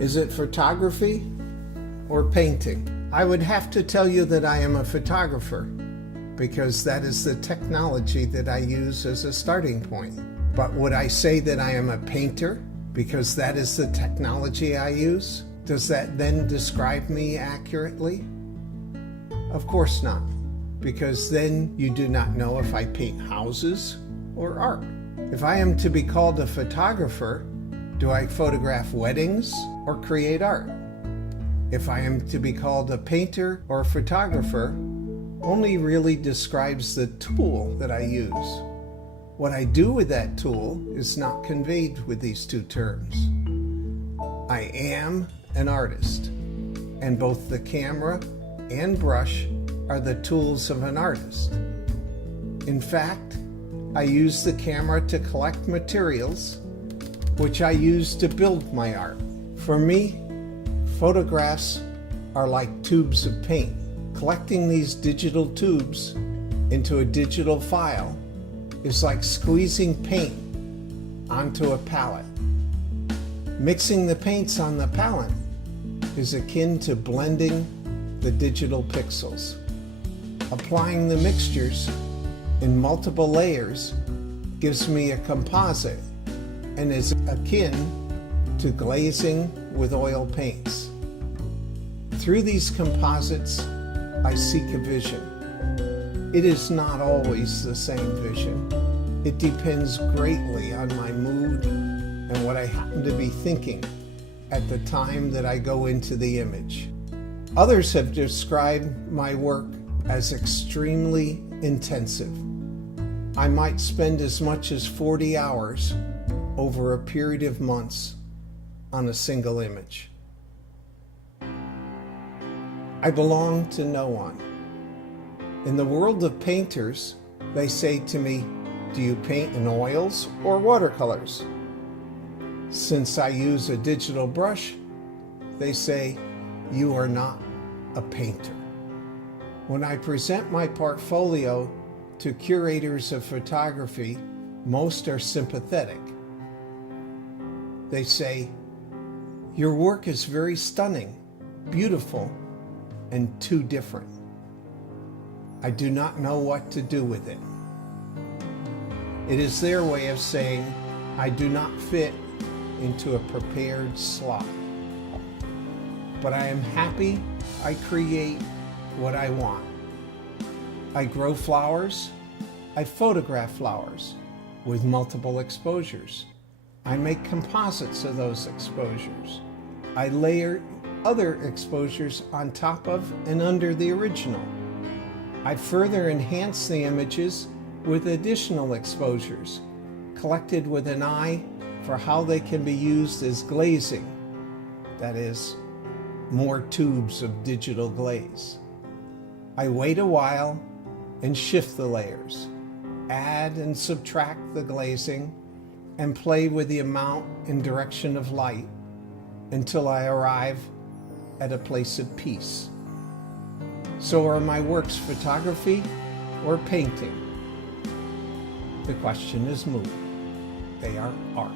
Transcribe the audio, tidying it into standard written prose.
Is it photography or painting? I would have to tell you that I am a photographer because that is the technology that I use as a starting point. But would I say that I am a painter because that is the technology I use? Does that then describe me accurately? Of course not, because then you do not know if I paint houses or art. If I am to be called a photographer, do I photograph weddings or create art? If I am to be called a painter or a photographer, only really describes the tool that I use. What I do with that tool is not conveyed with these two terms. I am an artist, and both the camera and brush are the tools of an artist. In fact, I use the camera to collect materials, which I use to build my art. For me, photographs are like tubes of paint. Collecting these digital tubes into a digital file is like squeezing paint onto a palette. Mixing the paints on the palette is akin to blending the digital pixels. Applying the mixtures in multiple layers gives me a composite and is akin to glazing with oil paints. Through these composites, I seek a vision. It is not always the same vision. It depends greatly on my mood and what I happen to be thinking at the time that I go into the image. Others have described my work as extremely intensive. I might spend as much as 40 hours over a period of months on a single image. I belong to no one. In the world of painters, they say to me, "Do you paint in oils or watercolors?" Since I use a digital brush, they say, "You are not a painter." When I present my portfolio to curators of photography, most are sympathetic. They say, "Your work is very stunning, beautiful, and too different." I do not know what to do with it. It is their way of saying, I do not fit into a prepared slot. But I am happy I create what I want. I grow flowers. I photograph flowers with multiple exposures. I make composites of those exposures. I layer other exposures on top of and under the original. I further enhance the images with additional exposures, collected with an eye for how they can be used as glazing, that is, more tubes of digital glaze. I wait a while and shift the layers, add and subtract the glazing, and play with the amount and direction of light until I arrive at a place of peace. So are my works photography or painting? The question is moot. They are art.